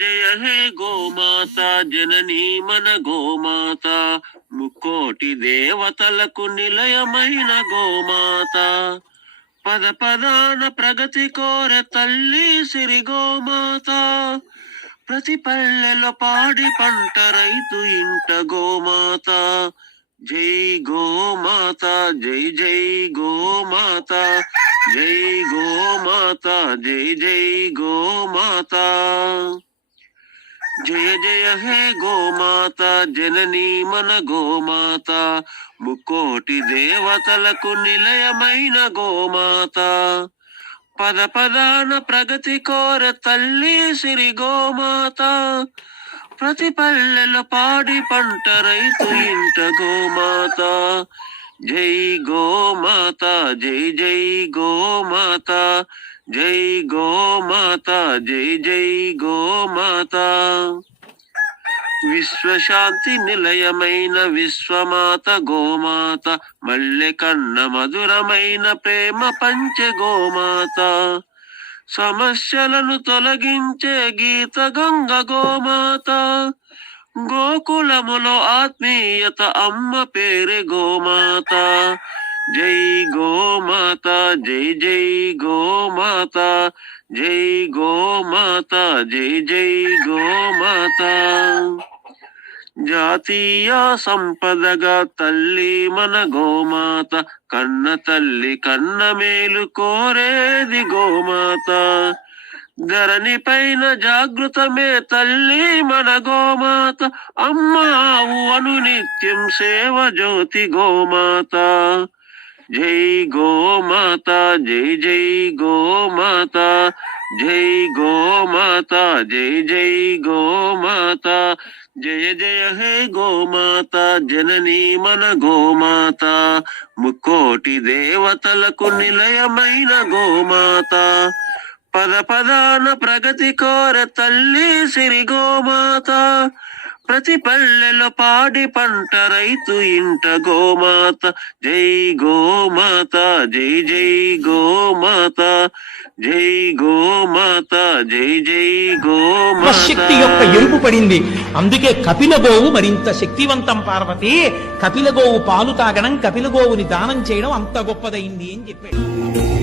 జయ హే గోమాత జననీ మన గోమాత ముక్కోటి దేవతలకు నిలయమైన గోమాత. పద పదాన ప్రగతి కోర తల్లి సిరి గోమాత. ప్రతి పల్లెలో పాడి పంట రైతు ఇంట గోమాత. జై గోమాత జై జై గోమాత జై గోమాత జై జై గో జయ జయ హే గోమాత జననీ మన గోమాత ముక్కోటి దేవతలకు నిలయమైన గోమాత. పద పదాన ప్రగతి కోర తల్లి సిరి గోమాత. ప్రతి పల్లెలో పాడి పంట రైతు ఇంట గోమాత. జై గోమాత జై జై గోమాత జై గోమాత జై జై గోమాత విశ్వశాంతి నిలయమైన విశ్వమాత గోమాత మల్లె కన్న మధురమైన ప్రేమ పంచ గోమాత సమస్యలను తొలగించే గీత గంగ గోమాత గోకులములో ఆత్మీయత అమ్మ పేరే గోమాత. జై గోమాత జై జై గోమాత జై గోమాత జై జై గోమాత. జాతీయ సంపదగా తల్లి మన గోమాత కన్న తల్లి కన్న మేలు కోరేది గోమాత. ధరణి పైన జాగృతమే తల్లి మన గోమాత. అమ్మావు అను నిత్యం సేవ జ్యోతి గోమాత. జై గోమాత జై జై గోమాత. జై గోమాత జై జై గోమాత. జయ జయ హే గోమాత జననీ మన గోమాత. ముక్కోటి దేవతలకు నిలయమైన గోమాత. పద పదాన ప్రగతి కోర తల్లి సిరిగోమాత ప్రతి పల్లెలో పాడి పంట రైతు ఇంట గోమాత. జై గోమాత జై జై గోమాత. జై గోమాత జై జై శక్తి యొక్క ఎరుపు పడింది. అందుకే కపిల గోవు మరింత శక్తివంతం పార్వతి. కపిల గోవు పాలు తాగడం కపిల గోవుని దానం చేయడం అంత గొప్పదైంది అని చెప్పాడు.